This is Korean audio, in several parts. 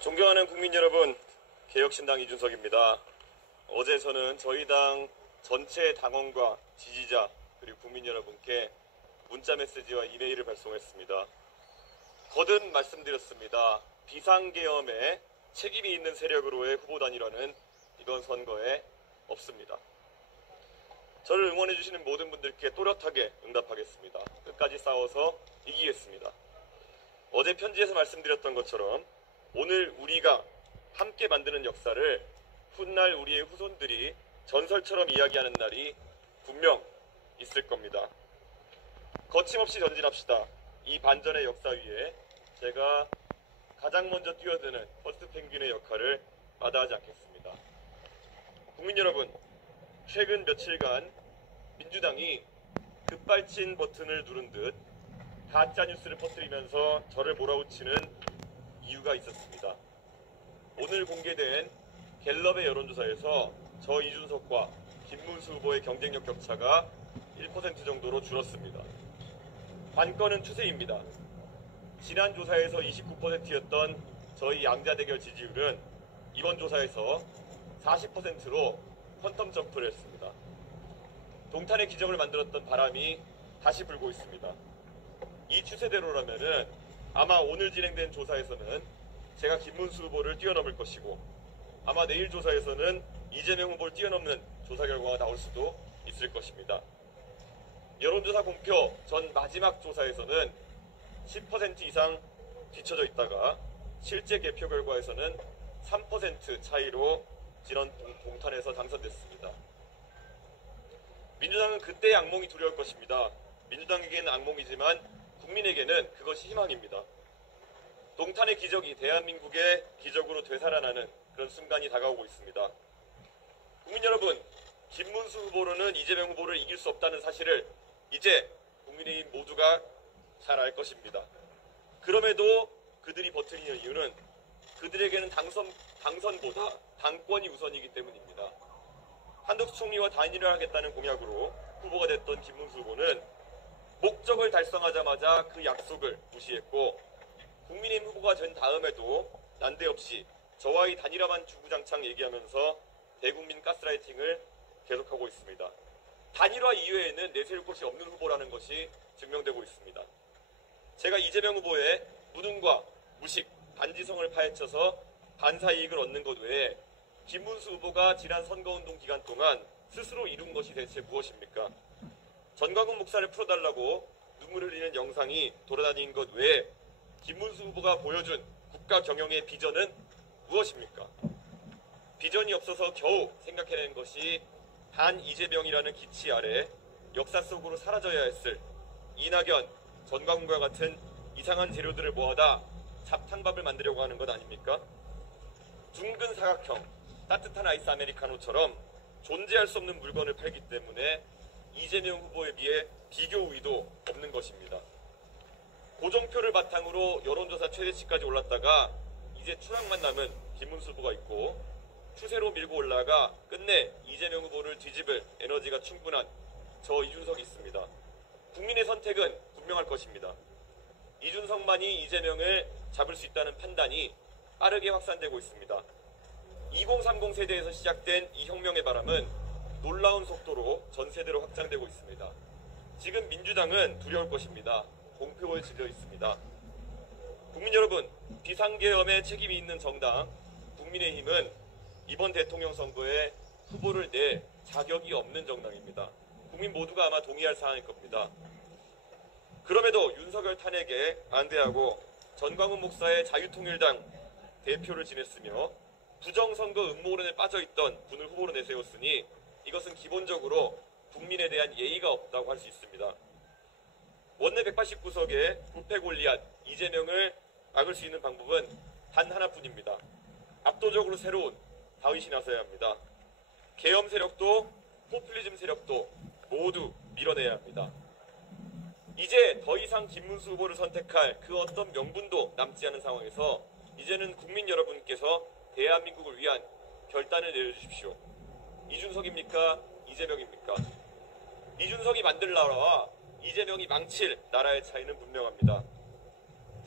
존경하는 국민 여러분, 개혁신당 이준석입니다. 어제 저는 저희 당 전체 당원과 지지자 그리고 국민 여러분께 문자 메시지와 이메일을 발송했습니다. 거듭 말씀드렸습니다. 비상계엄에 책임이 있는 세력으로의 후보 단일화는 이번 선거에 없습니다. 저를 응원해주시는 모든 분들께 또렷하게 응답하겠습니다. 끝까지 싸워서 이기겠습니다. 어제 편지에서 말씀드렸던 것처럼 오늘 우리가 함께 만드는 역사를 훗날 우리의 후손들이 전설처럼 이야기하는 날이 분명 있을 겁니다. 거침없이 전진합시다. 이 반전의 역사 위에 제가 가장 먼저 뛰어드는 퍼스트 펭귄의 역할을 마다하지 않겠습니다. 국민 여러분, 최근 며칠간 민주당이 급발진 버튼을 누른 듯 가짜뉴스를 퍼뜨리면서 저를 몰아붙이는 이유가 있었습니다. 오늘 공개된 갤럽의 여론조사에서 저 이준석과 김문수 후보의 경쟁력 격차가 1% 정도로 줄었습니다. 관건은 추세입니다. 지난 조사에서 29%였던 저희 양자 대결 지지율은 이번 조사에서 40%로 퀀텀 점프를 했습니다. 동탄의 기적을 만들었던 바람이 다시 불고 있습니다. 이 추세대로라면은 아마 오늘 진행된 조사에서는 제가 김문수 후보를 뛰어넘을 것이고 아마 내일 조사에서는 이재명 후보를 뛰어넘는 조사 결과가 나올 수도 있을 것입니다. 여론조사 공표 전 마지막 조사에서는 10% 이상 뒤쳐져 있다가 실제 개표 결과에서는 3% 차이로 지난 동탄에서 당선됐습니다. 민주당은 그때의 악몽이 두려울 것입니다. 민주당에게는 악몽이지만 국민에게는 그것이 희망입니다. 동탄의 기적이 대한민국의 기적으로 되살아나는 그런 순간이 다가오고 있습니다. 국민 여러분, 김문수 후보로는 이재명 후보를 이길 수 없다는 사실을 이제 국민의힘 모두가 잘 알 것입니다. 그럼에도 그들이 버티는 이유는 그들에게는 당선보다 당권이 우선이기 때문입니다. 한덕수 총리와 단일화를 하겠다는 공약으로 후보가 됐던 김문수 후보는 목적을 달성하자마자 그 약속을 무시했고 국민의힘 후보가 된 다음에도 난데없이 저와의 단일화만 주구장창 얘기하면서 대국민 가스라이팅을 계속하고 있습니다. 단일화 이외에는 내세울 것이 없는 후보라는 것이 증명되고 있습니다. 제가 이재명 후보의 무능과 무식, 반지성을 파헤쳐서 반사이익을 얻는 것 외에 김문수 후보가 지난 선거운동 기간 동안 스스로 이룬 것이 대체 무엇입니까? 전광훈 목사를 풀어달라고 눈물 흘리는 영상이 돌아다닌 것 외에 김문수 후보가 보여준 국가 경영의 비전은 무엇입니까? 비전이 없어서 겨우 생각해낸 것이 단 이재명이라는 기치 아래 역사 속으로 사라져야 했을 이낙연, 전광훈과 같은 이상한 재료들을 모아다 잡탕밥을 만들려고 하는 것 아닙니까? 둥근 사각형, 따뜻한 아이스 아메리카노처럼 존재할 수 없는 물건을 팔기 때문에 이재명 후보에 비해 비교 우위도 없는 것입니다. 고정표를 바탕으로 여론조사 최대치까지 올랐다가 이제 추락만 남은 김문수 후보가 있고 추세로 밀고 올라가 끝내 이재명 후보를 뒤집을 에너지가 충분한 저 이준석이 있습니다. 국민의 선택은 분명할 것입니다. 이준석만이 이재명을 잡을 수 있다는 판단이 빠르게 확산되고 있습니다. 2030 세대에서 시작된 이 혁명의 바람은 놀라운 속도로 전 세대로 확장되고 있습니다. 지금 민주당은 두려울 것입니다. 공표에 질려 있습니다. 국민 여러분, 비상계엄에 책임이 있는 정당 국민의힘은 이번 대통령 선거에 후보를 낼 자격이 없는 정당입니다. 국민 모두가 아마 동의할 사항일 겁니다. 그럼에도 윤석열 탄핵에 반대하고 전광훈 목사의 자유통일당 대표를 지냈으며 부정선거 음모론에 빠져있던 분을 후보로 내세웠으니 이것은 기본적으로 국민에 대한 예의가 없다고 할 수 있습니다. 원내 189석의 부패 골리앗 이재명을 막을 수 있는 방법은 단 하나뿐입니다. 압도적으로 새로운 다윗이 나서야 합니다. 계엄 세력도 포퓰리즘 세력도 모두 밀어내야 합니다. 이제 더 이상 김문수 후보를 선택할 그 어떤 명분도 남지 않은 상황에서 이제는 국민 여러분께서 대한민국을 위한 결단을 내려주십시오. 이준석입니까? 이재명입니까? 이준석이 만들 나라와 이재명이 망칠 나라의 차이는 분명합니다.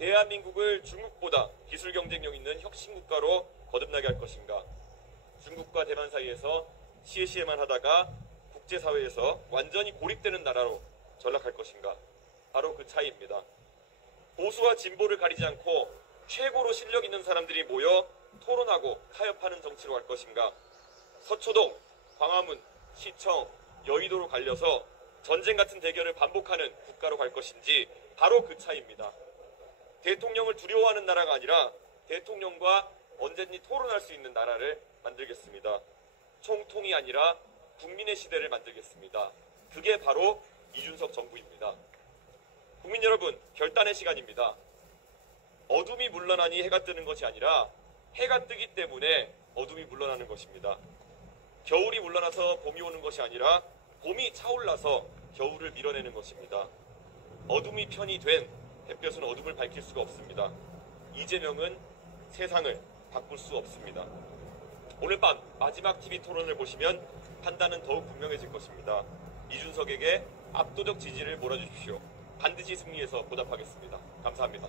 대한민국을 중국보다 기술 경쟁력 있는 혁신국가로 거듭나게 할 것인가? 중국과 대만 사이에서 시에시에만 하다가 국제사회에서 완전히 고립되는 나라로 전락할 것인가? 바로 그 차이입니다. 보수와 진보를 가리지 않고 최고로 실력 있는 사람들이 모여 토론하고 타협하는 정치로 갈 것인가? 서초동, 광화문, 시청, 여의도로 갈려서 전쟁 같은 대결을 반복하는 국가로 갈 것인지 바로 그 차이입니다. 대통령을 두려워하는 나라가 아니라 대통령과 언제든지 토론할 수 있는 나라를 만들겠습니다. 총통이 아니라 국민의 시대를 만들겠습니다. 그게 바로 이준석 정부입니다. 국민 여러분, 결단의 시간입니다. 어둠이 물러나니 해가 뜨는 것이 아니라 해가 뜨기 때문에 어둠이 물러나는 것입니다. 겨울이 물러나서 봄이 오는 것이 아니라 봄이 차올라서 겨울을 밀어내는 것입니다. 어둠이 편이 된 햇볕은 어둠을 밝힐 수가 없습니다. 이재명은 세상을 바꿀 수 없습니다. 오늘 밤 마지막 TV 토론을 보시면 판단은 더욱 분명해질 것입니다. 이준석에게 압도적 지지를 몰아주십시오. 반드시 승리해서 보답하겠습니다. 감사합니다.